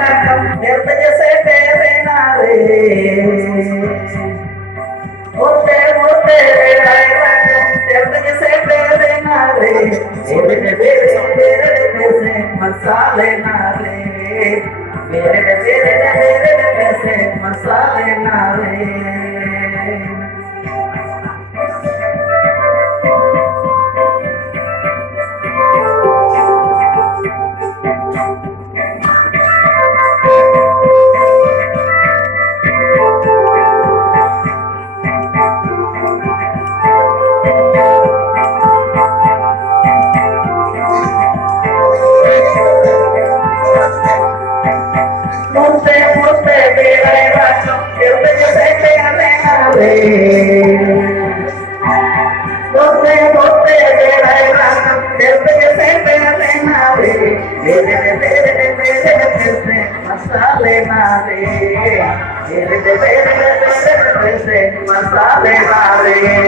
रकम निर्दय से तेरे नारे होते होते रकम निर्दय से तेरे नारे मेरे पैसे मसाले नारे मेरे पैसे मसाले नारे मसाले नारे मसाले नारे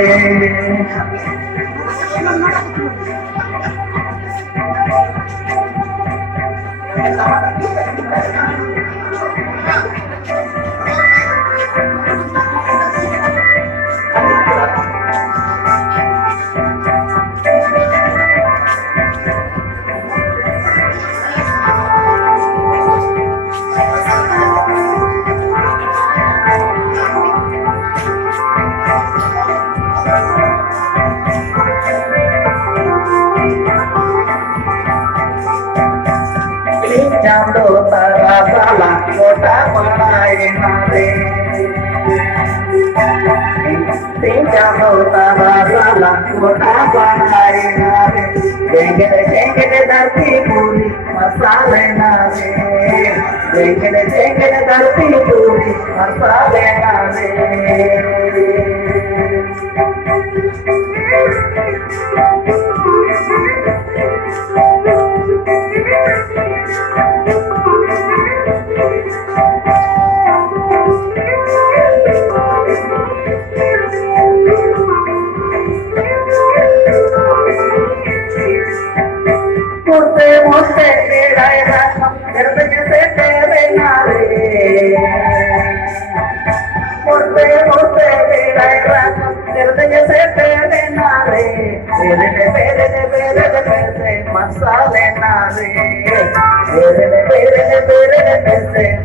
चांदो तारा साला छोटा बनाए नारे चांदो तारा साला छोटा बनाए नारे जेंगे धरती पूरी मसाले नारे जेंगे धरती पूरी मसाले नारे मोटे मोटे रकम निर्दय से तेरे नारे मोटे मोटे रकम निर्दय से तेरे नारे मेरे पैसे मसाले नारे मेरे पैसे